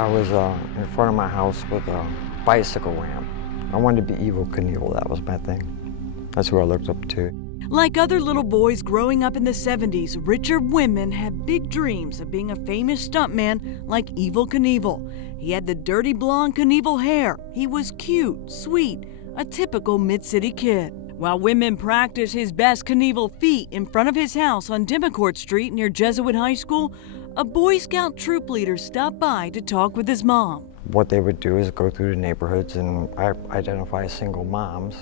I was in front of my house with a bicycle ramp. I wanted to be Evel Knievel, that was my thing. That's who I looked up to. Like other little boys growing up in the 70s, Richard Windmann had big dreams of being a famous stuntman like Evel Knievel. He had the dirty blonde Knievel hair. He was cute, sweet, a typical mid-city kid. While Windmann practiced his best Knievel feat in front of his house on Dimmicourt Street near Jesuit High School, a Boy Scout troop leader stopped by to talk with his mom. What they would do is go through the neighborhoods and identify single moms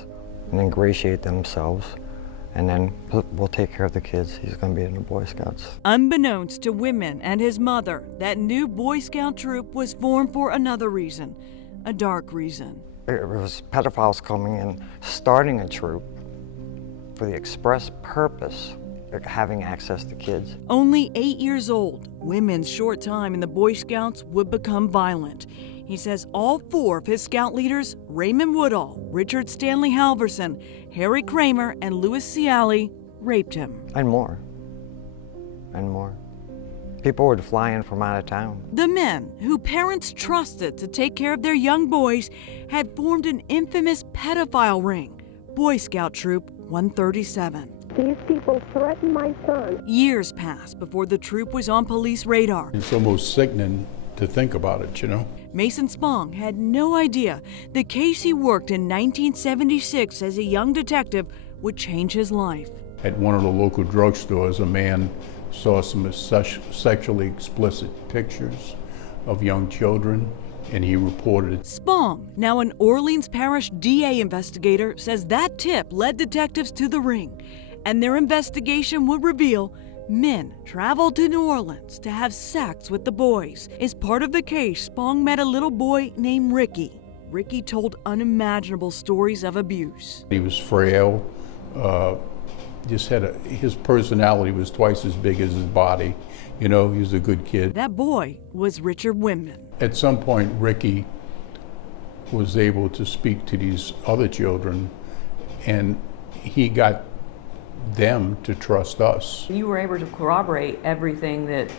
and ingratiate themselves, and then we'll take care of the kids. He's going to be in the Boy Scouts. Unbeknownst to Windmann and his mother, that new Boy Scout troop was formed for another reason, a dark reason. It was pedophiles coming in, starting a troop for the express purpose of having access to kids. Only 8 years old, Windmann's short time in the Boy Scouts would become violent. He says all 4 of his scout leaders, Raymond Woodall, Richard Stanley Halverson, Harry Kramer, and Louis Ciali, raped him. And more. And more. People would fly in from out of town. The men, who parents trusted to take care of their young boys, had formed an infamous pedophile ring, Boy Scout Troop 137. These people threatened my son. Years passed before the troop was on police radar. It's almost sickening to think about it, you know? Mason Spong had no idea the case he worked in 1976 as a young detective would change his life. At one of the local drugstores, a man saw some sexually explicit pictures of young children, and he reported it. Spong, now an Orleans Parish DA investigator, says that tip led detectives to the ring, and their investigation would reveal men traveled to New Orleans to have sex with the boys. As part of the case, Spong met a little boy named Ricky. Ricky told unimaginable stories of abuse. He was frail, his personality was twice as big as his body. You know, he was a good kid. That boy was Richard Windmann. At some point, Ricky was able to speak to these other children, and he got them to trust us. You were able to corroborate everything that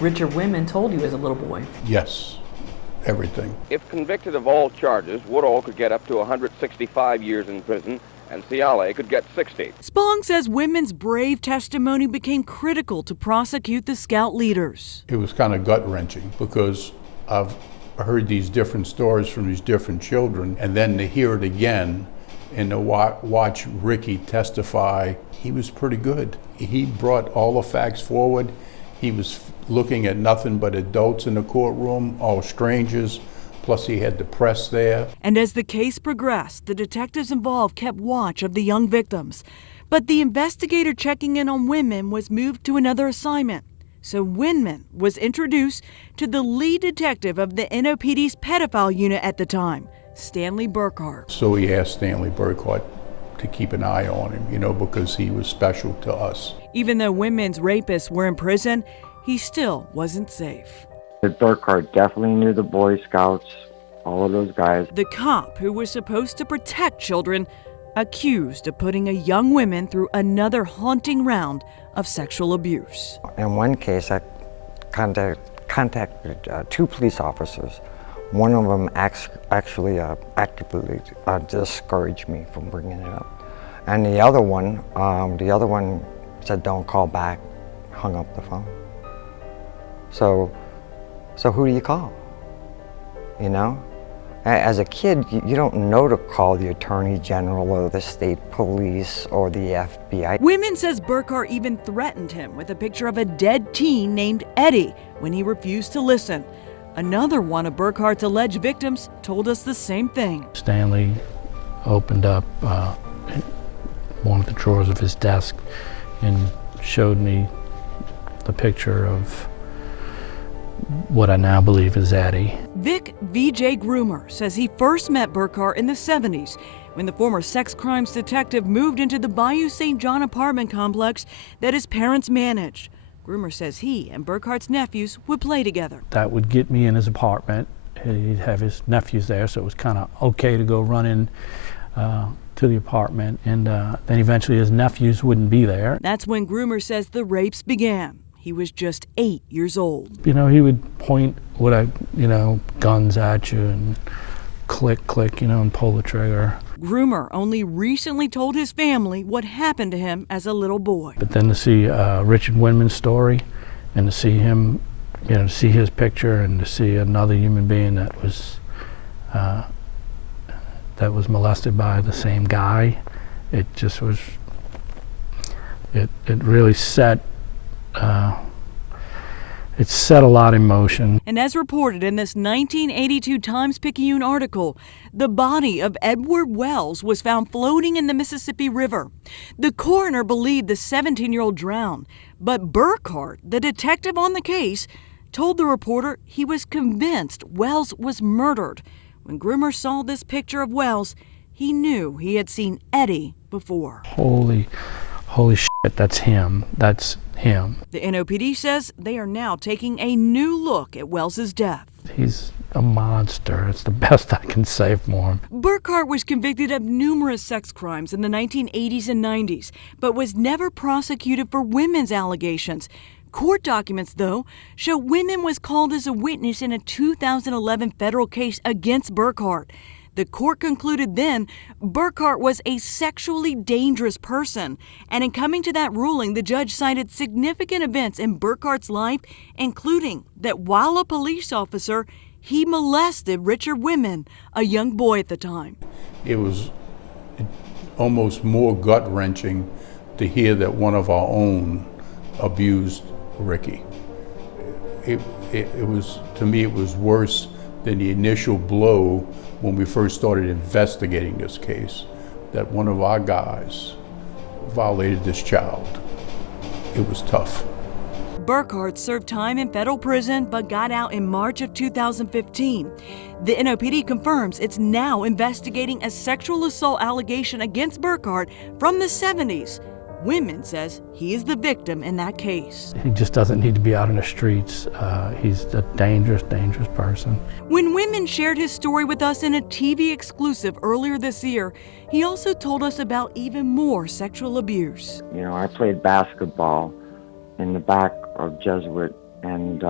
Richard Windmann told you as a little boy. Yes, everything. If convicted of all charges, Woodall could get up to 165 years in prison, and Ciali could get 60. Spong says Windmann's brave testimony became critical to prosecute the scout leaders. It was kind of gut-wrenching because I've heard these different stories from these different children, and then to hear it again and to watch Ricky testify, he was pretty good. He brought all the facts forward. He was looking at nothing but adults in the courtroom, all strangers, plus he had the press there. And as the case progressed, the detectives involved kept watch of the young victims. But the investigator checking in on Windmann was moved to another assignment. So Windmann was introduced to the lead detective of the NOPD's pedophile unit at the time, Stanley Burkhart. So he asked Stanley Burkhart to keep an eye on him, you know, because he was special to us. Even though Windmann's rapists were in prison, he still wasn't safe. Burkhart definitely knew the Boy Scouts, all of those guys. The cop who was supposed to protect children, accused of putting a young woman through another haunting round of sexual abuse. In one case, I contacted 2 police officers. One of them actually actively discouraged me from bringing it up. And the other one said, "Don't call back," hung up the phone. So who do you call? You know? As a kid, you don't know to call the Attorney General or the state police or the FBI. Windmann says Burkhart even threatened him with a picture of a dead teen named Eddie when he refused to listen. Another one of Burkhart's alleged victims told us the same thing. Stanley opened up one of the drawers of his desk and showed me the picture of what I now believe is Eddie. Vic V.J. Groomer says he first met Burkhart in the 70s when the former sex crimes detective moved into the Bayou St. John apartment complex that his parents managed. Groomer says he and Burkhart's nephews would play together. That would get me in his apartment. He'd have his nephews there, so it was kind of okay to go run in to the apartment. And then eventually his nephews wouldn't be there. That's when Groomer says the rapes began. he was just 8 years old. You know, he would point guns at you and click, click, and pull the trigger. Groomer only recently told his family what happened to him as a little boy. But then to see Richard Windman's story and to see him, to see his picture and to see another human being that was molested by the same guy, it just was, it really set a lot in motion. And as reported in this 1982 Times-Picayune article, the body of Edward Wells was found floating in the Mississippi River. The coroner believed the 17-year-old drowned, but Burkhart, the detective on the case, told the reporter he was convinced Wells was murdered. When Groomer saw this picture of Wells, he knew he had seen Eddie before. Holy shit, that's him. That's him. The NOPD says they are now taking a new look at Wells's death. He's a monster. It's the best I can say for him. Burkhart was convicted of numerous sex crimes in the 1980s and 90s, but was never prosecuted for women's allegations. Court documents, though, show Windmann was called as a witness in a 2011 federal case against Burkhart. The court concluded then Burkhart was a sexually dangerous person, and in coming to that ruling, the judge cited significant events in Burkhart's life, including that while a police officer, he molested Richard Windmann, a young boy at the time. It was almost more gut-wrenching to hear that one of our own abused Ricky. It was, to me, it was worse than the initial blow when we first started investigating this case, that one of our guys violated this child. It was tough. Burkhart served time in federal prison but got out in March of 2015. The NOPD confirms it's now investigating a sexual assault allegation against Burkhart from the 70s. Windmann says he is the victim in that case. He just doesn't need to be out in the streets. He's a dangerous, dangerous person. When Windmann shared his story with us in a TV exclusive earlier this year, he also told us about even more sexual abuse. You know, I played basketball in the back of Jesuit, and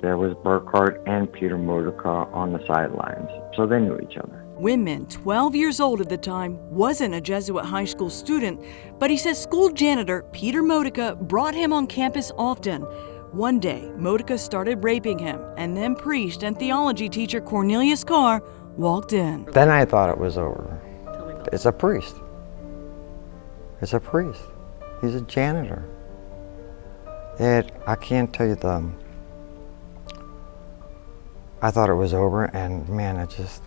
there was Burkhart and Peter Modica on the sidelines, so they knew each other. Windmann, 12 years old at the time, wasn't a Jesuit high school student, but he says school janitor Peter Modica brought him on campus often. One day, Modica started raping him, and then priest and theology teacher Cornelius Carr walked in. Then I thought it was over. It's a priest. It's a priest. He's a janitor. I can't tell you I thought it was over, and man, it just,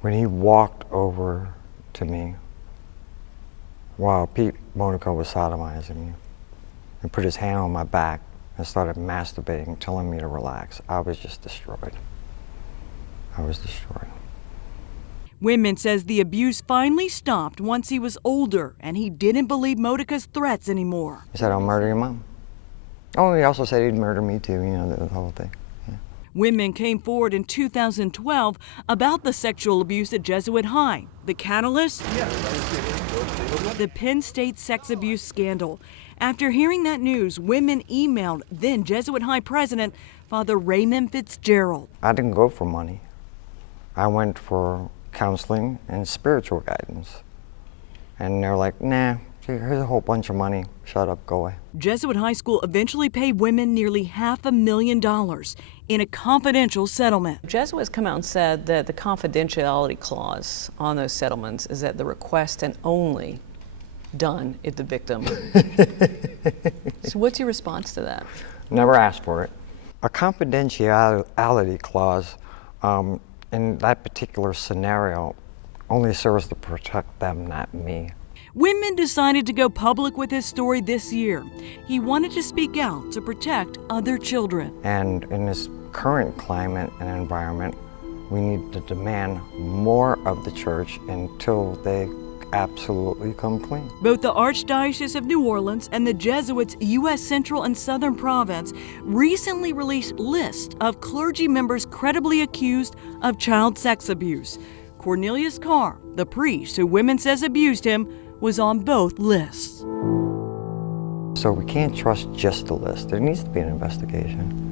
when he walked over to me while Pete Modica was sodomizing me and put his hand on my back and started masturbating, telling me to relax, I was just destroyed. I was destroyed. Windmann says the abuse finally stopped once he was older and he didn't believe Modica's threats anymore. He said, I'll murder your mom. Oh, he also said he'd murder me too, you know, the whole thing. Windmann came forward in 2012 about the sexual abuse at Jesuit High. The catalyst? The Penn State sex abuse scandal. After hearing that news, Windmann emailed then Jesuit High president, Father Raymond Fitzgerald. I didn't go for money. I went for counseling and spiritual guidance. And they're like, nah, here's a whole bunch of money. Shut up, go away. Jesuit High School eventually paid Windmann nearly $500,000 in a confidential settlement. Jesuits come out and said that the confidentiality clause on those settlements is at the request and only done if the victim. So what's your response to that? Never asked for it. A confidentiality clause in that particular scenario only serves to protect them, not me. Windmann decided to go public with his story this year. He wanted to speak out to protect other children. And in this current climate and environment, we need to demand more of the church until they absolutely come clean. Both the Archdiocese of New Orleans and the Jesuits' U.S. Central and Southern Province recently released lists of clergy members credibly accused of child sex abuse. Cornelius Carr, the priest who Windmann says abused him, was on both lists. So we can't trust just the list. There needs to be an investigation.